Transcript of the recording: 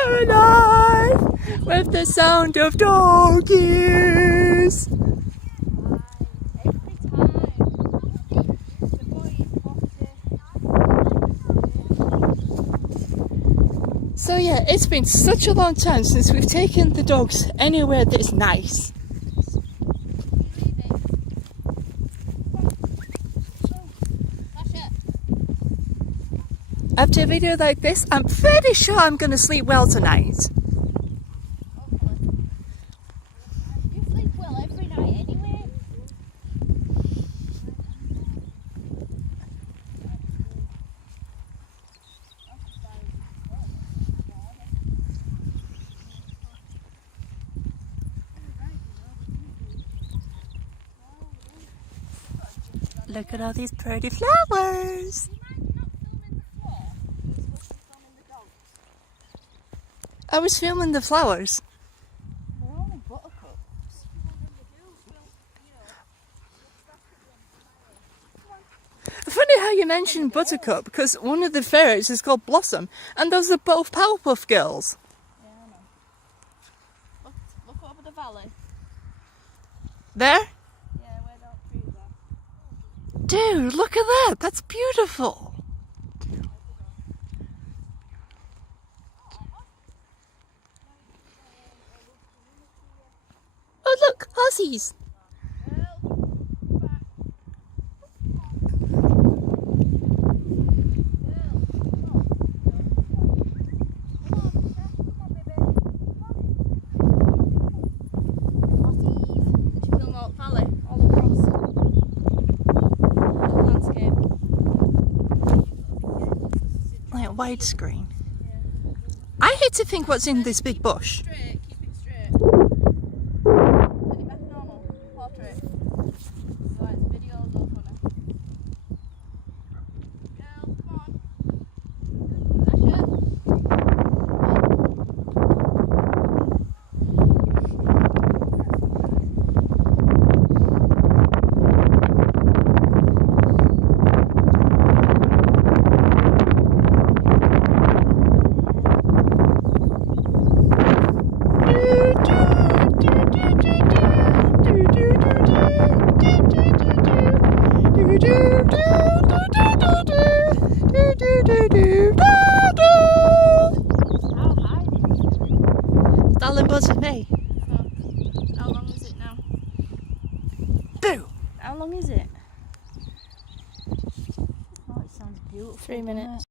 so alive with the sound of doggies. So yeah, it's been such a long time since we've taken the dogs anywhere that's nice. After a video like this, I'm fairly sure I'm going to sleep well tonight. You sleep well every night anyway. Look at all these pretty flowers. I was filming the flowers. They're only buttercups. Funny how you mentioned Buttercup, because one of the ferrets is called Blossom, and those are both Powerpuff Girls. Yeah, I know. Look over the valley. There? Yeah, where the trees are. Dude, look at that! That's beautiful! Oh look, horsies! Like widescreen. I hate to think what's in this big bush. Keep it straight. Turn it back normal. Portrait. Right, the video's all funny. Girl, come on. Asher. How high did you do? Darling buzz with me. How long is it now? Boo! How long is it? Oh, it sounds beautiful. 3 minutes.